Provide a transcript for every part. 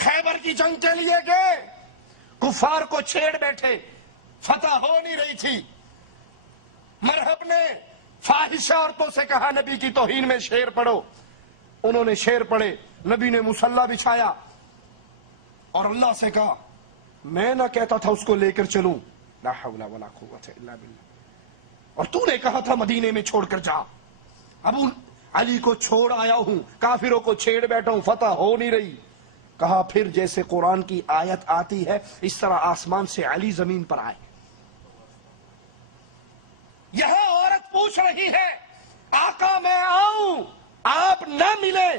خیبر کی جنگ کے لیے گئے، کفار کو چھیڑ بیٹھے، فتح ہو نہیں رہی تھی۔ مرحب نے فاحشہ عورتوں سے کہا نبی کی توہین میں شعر پڑھو، انہوں نے شعر پڑھے، نبی نے مصلی بچھایا اور اللہ سے کہا میں نہ کہتا تھا اس کو لے کر چلوں، لا حول ولا قوت الا باللہ، اور تو نے کہا تھا مدینے میں چھوڑ کر جا، ابو علی کو چھوڑ آیا ہوں، کافروں کو چھیڑ بیٹھا ہوں، فتح ہو نہیں رہی۔ کہا پھر جیسے قرآن کی آیت آتی ہے اس طرح آسمان سے علی زمین پر آئے۔ یہاں عورت پوچھ رہی ہے آقا میں آؤں، آپ نہ ملے،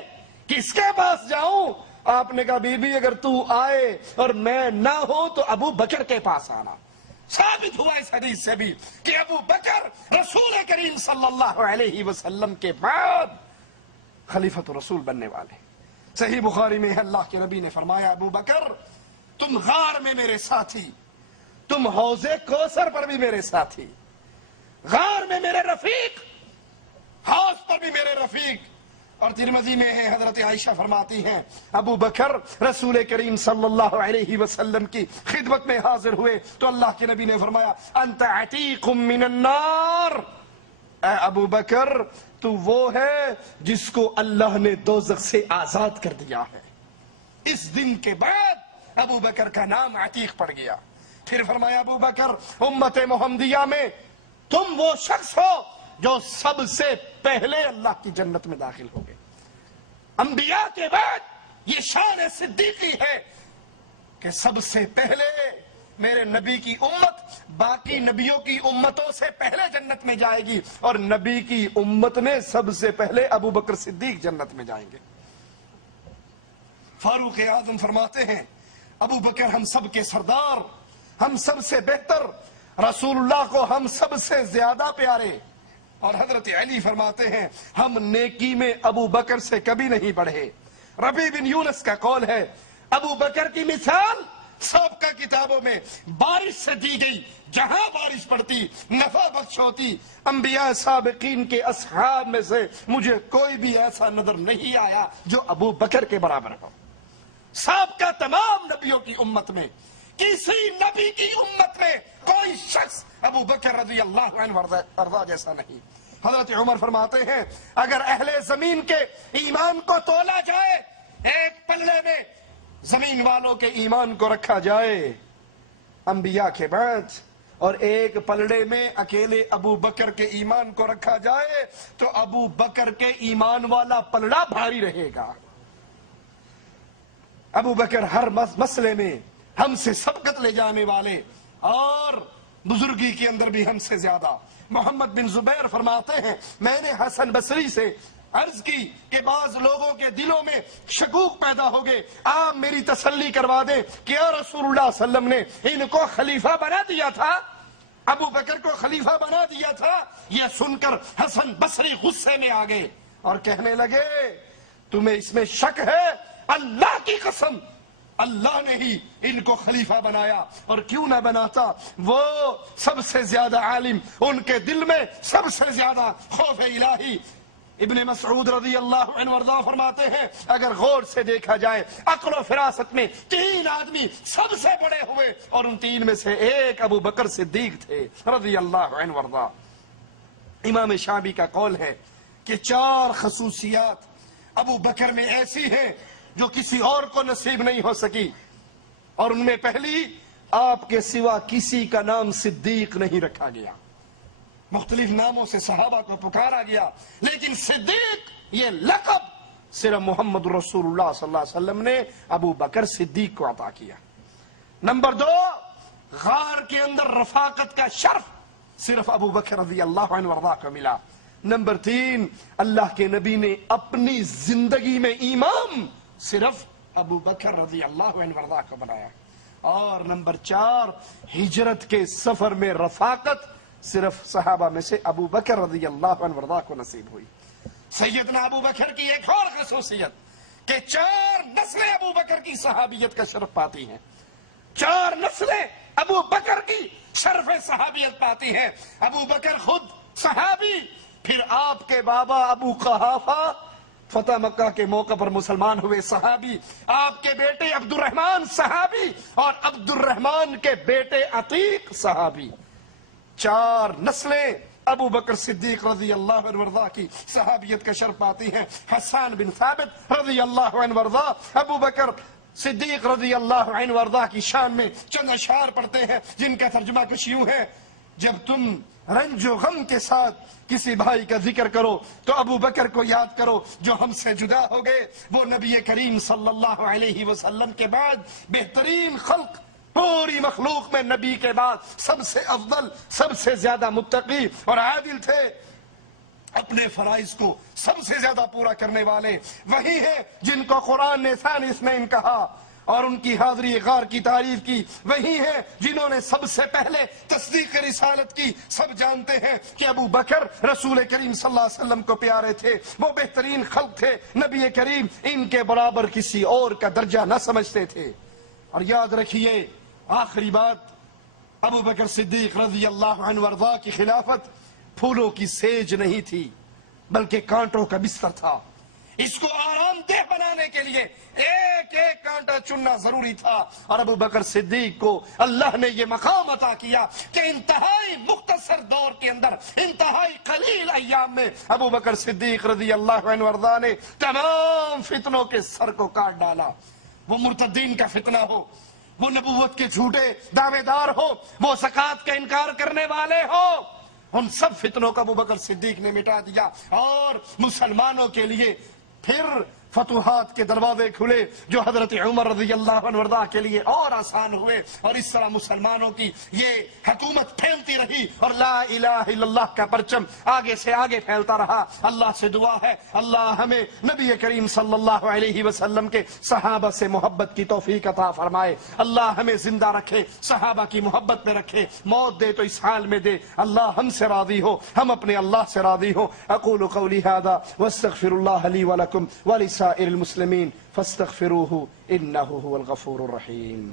کس کے پاس جاؤں؟ آپ نے کہا بی بی اگر تو آئے اور میں نہ ہو تو ابو بکر کے پاس آنا۔ ثابت ہوا اس حدیث سے بھی کہ ابو بکر رسول کریم صلی اللہ علیہ وسلم کے بعد خلیفۃ رسول بننے والے۔ صحیح بخاری میں اللہ کے نبی نے فرمایا ابو بکر تم غار میں میرے ساتھی، تم حوض کوثر پر بھی میرے ساتھی، غار میں میرے رفیق، حوض پر بھی میرے رفیق۔ اور ترمذی میں ہے حضرت عائشہ فرماتی ہیں ابو بکر رسول کریم صلی اللہ علیہ وسلم کی خدمت میں حاضر ہوئے تو اللہ کے نبی نے فرمایا انت عتیق من النار، اے ابو بکر تو وہ ہے جس کو اللہ نے دوزخ سے آزاد کر دیا ہے۔ اس دن کے بعد ابو بکر کا نام عتیق پڑ گیا۔ پھر فرمایا ابو بکر امت محمدیہ میں تم وہ شخص ہو جو سب سے پہلے اللہ کی جنت میں داخل ہو گئے۔ انبیاء کے بعد یہ شان صدیقی ہے کہ سب سے پہلے میرے نبی کی امت باقی نبیوں کی امتوں سے پہلے جنت میں جائے گی، اور نبی کی امت میں سب سے پہلے ابو بکر صدیق جنت میں جائیں گے۔ فاروق اعظم فرماتے ہیں ابو بکر ہم سب کے سردار، ہم سب سے بہتر، رسول اللہ کو ہم سب سے زیادہ پیارے۔ اور حضرت علی فرماتے ہیں ہم نیکی میں ابو بکر سے کبھی نہیں بڑھے۔ ربیع بن یونس کا قول ہے ابو بکر کی مثال سابقہ کتابوں میں بارش سے دی گئی، جہاں بارش پڑتی نفع بخش ہوتی۔ انبیاء سابقین کے اصحاب میں سے مجھے کوئی بھی ایسا نظر نہیں آیا جو ابو بکر کے برابر ہو۔ سابقہ تمام نبیوں کی امت میں کسی نبی کی امت میں کوئی شخص ابو بکر رضی اللہ عنہ ارضا جیسا نہیں۔ حضرت عمر فرماتے ہیں اگر اہل زمین کے ایمان کو تولا جائے، ایک پلڑے میں زمین والوں کے ایمان کو رکھا جائے انبیاء کے بعد، اور ایک پلڑے میں اکیلے ابو بکر کے ایمان کو رکھا جائے تو ابو بکر کے ایمان والا پلڑا بھاری رہے گا۔ ابو بکر ہر مسئلے میں ہم سے سبقت لے جانے والے اور بزرگی کے اندر بھی ہم سے زیادہ۔ محمد بن زبیر فرماتے ہیں میں نے حسن بصری سے عرض کی کہ بعض لوگوں کے دلوں میں شکوک پیدا ہو گئے، آپ میری تسلی کروا دیں کہ یا رسول اللہ صلی اللہ علیہ وسلم نے ان کو خلیفہ بنا دیا تھا، ابو بکر کو خلیفہ بنا دیا تھا۔ یہ سن کر حسن بصری غصے میں آ گئے اور کہنے لگے تمہیں اس میں شک ہے؟ اللہ کی قسم اللہ نے ہی ان کو خلیفہ بنایا، اور کیوں نہ بناتا، وہ سب سے زیادہ عالم، ان کے دل میں سب سے زیادہ خوف الہی۔ ابن مسعود رضی اللہ عنہ وارضا فرماتے ہیں اگر غور سے دیکھا جائے عقل و فراست میں 3 آدمی سب سے بڑے ہوئے اور ان 3 میں سے ایک ابو بکر صدیق تھے رضی اللہ عنہ وارضا۔ امام شعبی کا قول ہے کہ 4 خصوصیات ابو بکر میں ایسی ہیں جو کسی اور کو نصیب نہیں ہو سکی، اور ان میں پہلی آپ کے سوا کسی کا نام صدیق نہیں رکھا گیا۔ مختلف ناموں سے صحابہ کو پکارا گیا لیکن صدیق یہ لقب صرف محمد رسول اللہ صلی اللہ علیہ وسلم نے ابو بکر صدیق کو عطا کیا۔ نمبر 2 غار کے اندر رفاقت کا شرف صرف ابو بکر رضی اللہ عنہ وارضا کو ملا۔ نمبر 3 اللہ کے نبی نے اپنی زندگی میں امام صرف ابو بکر رضی اللہ عنہ وارضا کو بنایا۔ اور نمبر 4 ہجرت کے سفر میں رفاقت صرف صحابہ میں سے ابو بکر رضی اللہ عنہ وارضا کو نصیب ہوئی۔ سیدنا ابو بکر کی ایک اور خصوصیت کہ 4 نسلیں ابو بکر کی صحابیت کا شرف پاتی ہیں، 4 نسلیں ابو بکر کی شرف صحابیت پاتی ہیں۔ ابو بکر خود صحابی، پھر آپ کے بابا ابو قحافہ فتح مکہ کے موقع پر مسلمان ہوئے صحابی، آپ کے بیٹے عبد الرحمن صحابی اور عبد الرحمن کے بیٹے عتیق صحابی، 4 نسلیں ابو بکر صدیق رضی اللہ عنہ وارضاہ کی صحابیت کا شرف پاتی ہیں۔ حسان بن ثابت رضی اللہ عنہ وارضاہ ابو بکر صدیق رضی اللہ عنہ وارضاہ کی شان میں چند اشعار پڑھتے ہیں جن کا ترجمہ کچھ یوں ہے: جب تم رنج و غم کے ساتھ کسی بھائی کا ذکر کرو تو ابو بکر کو یاد کرو جو ہم سے جدا ہو گئے، وہ نبی کریم صلی اللہ علیہ وسلم کے بعد بہترین خلق، پوری مخلوق میں نبی کے بعد سب سے افضل، سب سے زیادہ متقی اور عادل تھے، اپنے فرائض کو سب سے زیادہ پورا کرنے والے وہی ہیں جن کو قرآن نے ثانی اثنین کہا اور ان کی حاضری غار کی تعریف کی، وہی ہیں جنہوں نے سب سے پہلے تصدیق رسالت کی۔ سب جانتے ہیں کہ ابو بکر رسول کریم صلی اللہ علیہ وسلم کو پیارے تھے، وہ بہترین خلق تھے، نبی کریم ان کے برابر کسی اور کا درجہ نہ سمجھتے تھے۔ اور یاد رکھیے آخری بات، ابو بکر صدیق رضی اللہ عنہ وارضاہ کی خلافت پھولوں کی سیج نہیں تھی بلکہ کانٹوں کا بستر تھا۔ اس کو آرام دہ بنانے کے لیے ایک ایک کانٹا چننا ضروری تھا، اور ابو بکر صدیق کو اللہ نے یہ مقام عطا کیا کہ انتہائی مختصر دور کے اندر، انتہائی قلیل ایام میں ابو بکر صدیق رضی اللہ عنہ وارضاہ نے تمام فتنوں کے سر کو کاٹ ڈالا۔ وہ مرتدین کا فتنہ ہو، وہ نبوت کے جھوٹے دعوے دار ہو، وہ زکوٰۃ کا انکار کرنے والے ہو، ان سب فتنوں کا ابو بکر صدیق نے مٹا دیا، اور مسلمانوں کے لیے پھر فتوحات کے دروازے کھلے جو حضرت عمر رضی اللہ عنہ وارضاہ کے لیے اور آسان ہوئے، اور اس طرح مسلمانوں کی یہ حکومت پھیلتی رہی اور لا الہ الا اللہ کا پرچم آگے سے آگے پھیلتا رہا۔ اللہ سے دعا ہے اللہ ہمیں نبی کریم صلی اللہ علیہ وسلم کے صحابہ سے محبت کی توفیق عطا فرمائے، اللہ ہمیں زندہ رکھے، صحابہ کی محبت میں رکھے، موت دے تو اس حال میں دے، اللہ ہم سے راضی ہو، ہم اپنے اللہ سے راضی ہو۔ اقول قولی ھذا واستغفر اللہ لی ولکم ولسائر المسلمین فاستغفروه انه هو الغفور الرحیم۔